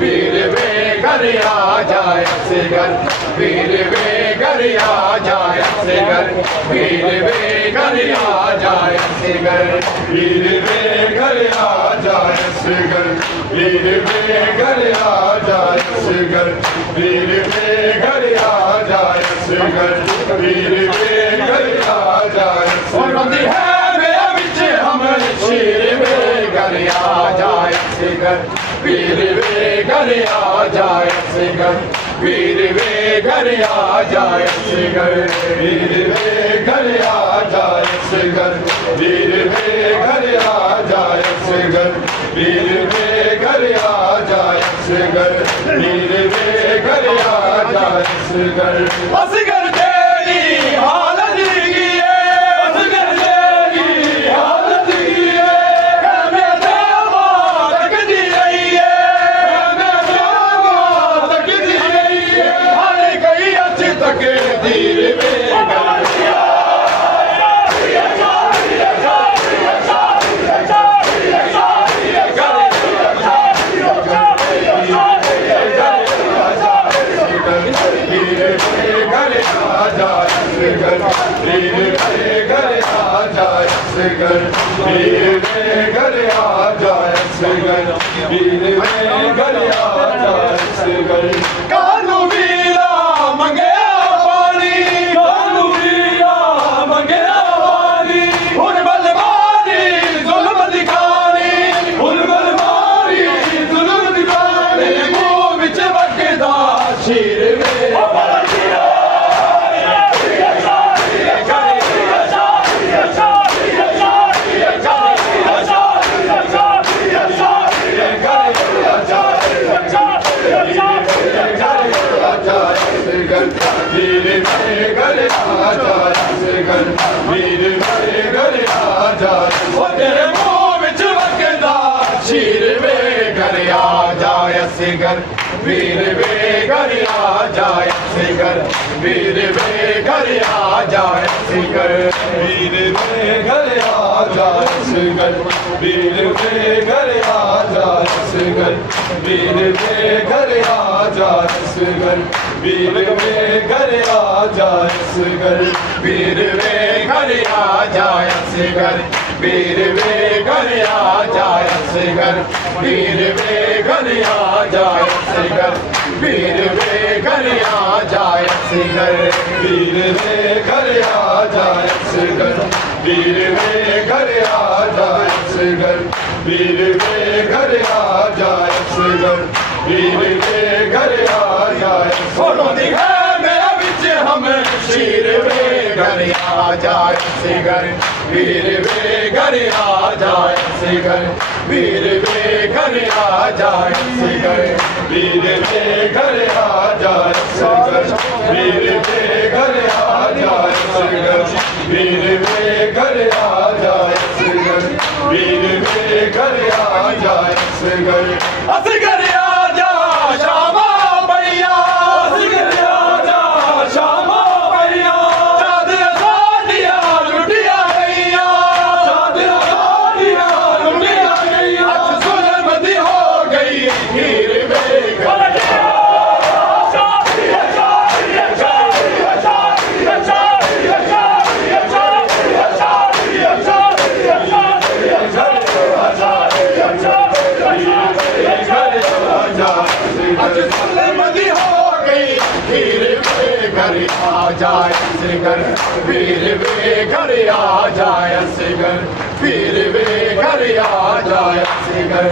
वीर वे घर आ जाए से घर वीर वे घर आ जाए से घर वीर वे घर आ जाए से घर वीर वे घर आ जाए से घर वीर वे घर आ जाए से घर वीर वे घर आ जाए से घर वीर वे घर आ जाए और नदी है मेरा बिच हम शीर वे घर आ जाए से घर वीर वे घर आ जाए से घर वीर वे घर आ जाए से घर वीर वे घर आ जाए से घर वीर वे घर आ जाए से घर वीर वे घर आ जाए से घर वीर वे घर आ जाए से घर असगर तेरी हालत की है असगर तेरी हालत की है मैं देवा तक दी रही है मैं देवा तक दी रही है हर गई अच्छी तक धीर में कानू वीरा मंगया पानी कानू वीरा मंगया पानी हुन बलवानी जुल्म दिखानी हुन बलवानी जुल्म दिखानी मुंह विच वगदा शीर वे वीर वे घर आ जाए से घर वीर वे घर आ जाए ओ तेरे मुंह विच वगदा शीर वे घर आ जाए से घर वीर वे घर आ जाए से घर वीर वे घर आ जाए से घर वीर वे घर आ जाए से घर वीर वे घर आ जाए से घर वीर वे घर आ जाए से घर वीर वे घर आ जाए से घर वीर वे घर आ जाए से घर वीर वे घर आ जाए से घर वीर वे घर आ जाए से घर वीर वे घर आ जाए से घर वीर वे घर आ जाए से घर वीर वे घर आ जाए से घर वीर वे घर आ जाए से घर वीर वे घर आ जाए मेरा बिच हम शीर वे घर आ जाए से घर वीर वे घर आ जाए से घर वीर वे घर आ जाए से घर वीर वे घर आ जाए से घर वीर वे घर आ जाए से घर वीर वे घर आ जाए से घर वीर वे घर आ जाए से घर असगर आ जा शामा भैया असगर आ जा शामा भैया चादर साडिया लुटिया गईया चादर साडिया लुटिया गईया जुल्म दी हो गई हीर वे घर घर आ जाए से घर वीर वे घर आ जाए से घर वीर वे घर आ जाए से घर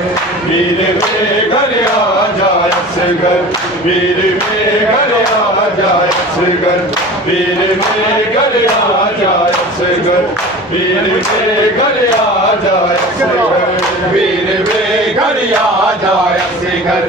वीर वे घर आ जाए से घर वीर वे घर आ जाए से घर वीर वे घर आ जाए से घर वीर वे घर आ जाए से घर वीर वे घर आ जाए से घर